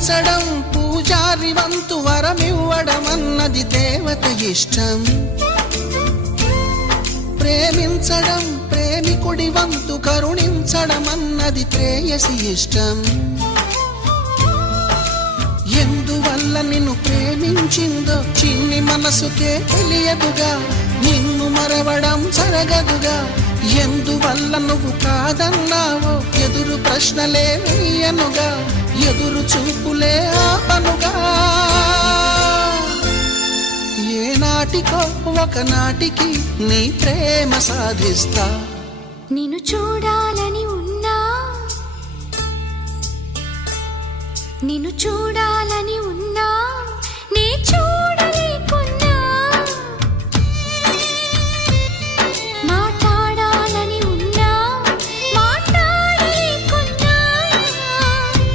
పూజించడం పూజారి వంతు వరమివ్వడం అన్నది దేవత ఇష్టం. ప్రేమించడం ప్రేమికుడి వంతు కరుణించడం అన్నది ప్రేయసి ఇష్టం. ఎందువల్ల నిన్ను ప్రేమించిందో చిన్ని మనసుకే తెలియదుగా, నిన్ను మరవడం జరగదుగా. ఎందువల్ల నువ్వు కాదన్నావో ఎదురు ప్రశ్నలే వేయనుగా, ఎదురు చూపులే ఆపనుగా. ఏనాటికో ఒకనాటికి నీ ప్రేమ సాధిస్తా. నిన్ను చూడాలని ఉన్నా, నిన్ను చూడాలని ఉన్నా